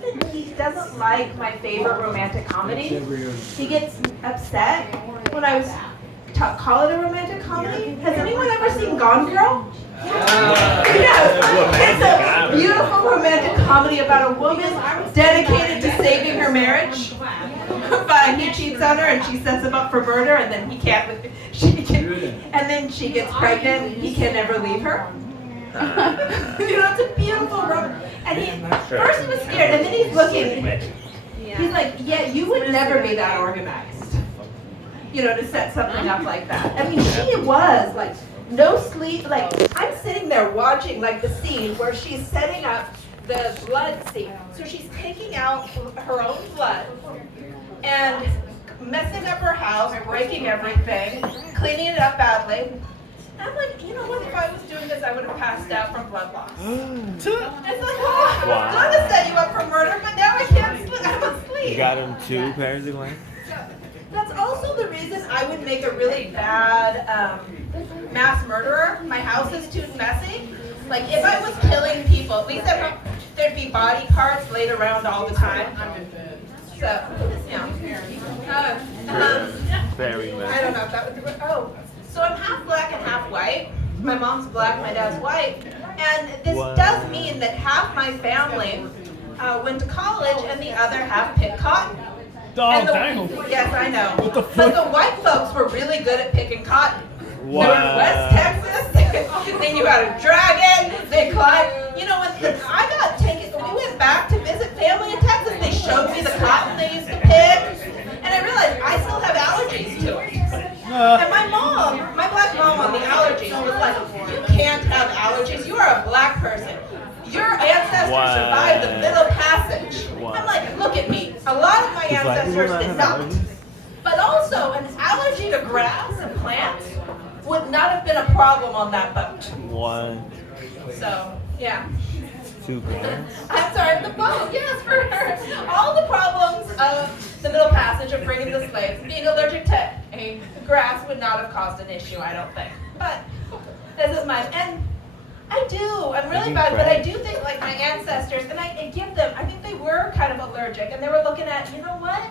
that he doesn't like my favorite romantic comedy. He gets upset when I was call it a romantic comedy. Has anyone ever seen Gone Girl? Yes. It's a beautiful romantic comedy about a woman dedicated to saving her marriage. But he cheats on her and she sets him up for murder, and then he can't. And then she gets pregnant. He can never leave her. It's a beautiful romance. And first he was scared, and then he's looking. He's like, yeah, you would never be that organized. To set something up like that. I mean, she was like, no sleep. Like, I'm sitting there watching like the scene where she's setting up the blood scene. So she's taking out her own blood and messing up her house, breaking everything, cleaning it up badly. And I'm like, you know what? If I was doing this, I would have passed out from blood loss. It's like, oh, I was going to set you up for murder, but now I can't sleep. I'm asleep. You got him 2 pairs of glasses? That's also the reason I would make a really bad mass murderer. My house is too messy. Like, if I was killing people, at least there'd be body parts laid around all the time. So, Very messy. I don't know if that was so I'm half black and half white. My mom's black, my dad's white. And this does mean that half my family went to college and the other half picked cotton. Yes, I know. But the white folks were really good at picking cotton. Wow. They were in West Texas. They knew how to drag it. They climbed. When I got taken, we went back to visit family in Texas. They showed me the cotton they used to pick, and I realized I still have allergies to it. And my black mom on the allergies was like, "You can't have allergies. You are a black person. Your ancestors survived the Middle Passage." I'm like, look at me. A lot of my ancestors did not. But also, an allergy to grass and plants would not have been a problem on that boat. So, yeah. 2 pairs? I'm sorry, the boat, yes, for her. All the problems of the Middle Passage of bringing the slaves, being allergic to grass would not have caused an issue, I don't think. But this is mine. And I'm really bad, but I do think like my ancestors, and I give them, I think they were kind of allergic, and they were looking at, you know what?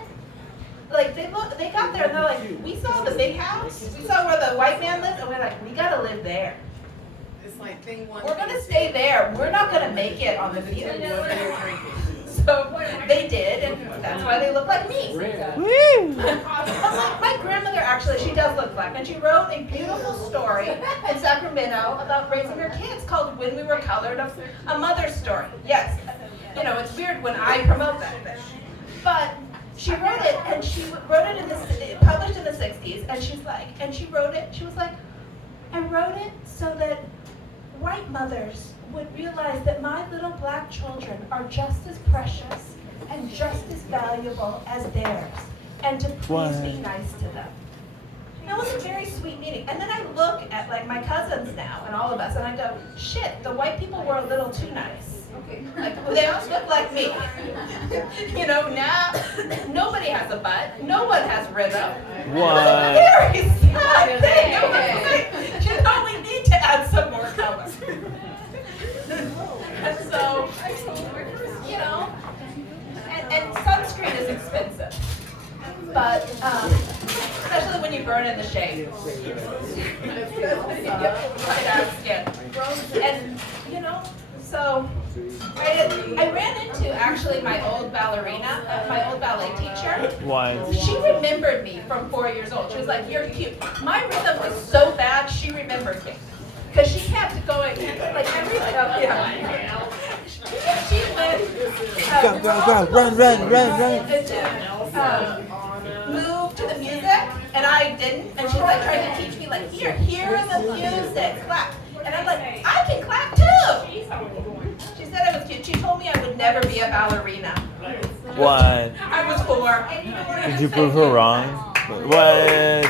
Like they got there and they're like, we saw the big house, we saw where the white man lived, and we're like, we gotta live there. It's like thing one. We're gonna stay there. We're not gonna make it on the field. So they did, and that's why they look like me. My grandmother actually, she does look black, and she wrote a beautiful story in Sacramento about raising her kids called "When We Were Colored," a mother's story. Yes, it's weird when I promote that thing, but she wrote it, and she wrote it published in the '60s, and she wrote it. She was like, I wrote it so that white mothers would realize that my little black children are just as precious and just as valuable as theirs, and to please be nice to them. That was a very sweet meeting. And then I look at like my cousins now and all of us, and I go, shit, the white people were a little too nice. Like, they don't look like me. Now nobody has a butt. No one has rhythm. What? Very sad thing. We need to add some more color. And so, and sunscreen is expensive. But, especially when you burn in the shade. Light our skin. And, so I ran into actually my old ballerina, my old ballet teacher. Why? She remembered me from 4 years old. She was like, you're cute. My rhythm was so bad, she remembered me. Because she kept going, like every, she went, Go, run. Move to the music, and I didn't. And she's like trying to teach me, like, hear the music, clap. And I'm like, I can clap too. She said I was cute. She told me I would never be a ballerina. What? I was 4. Did you prove her wrong? What?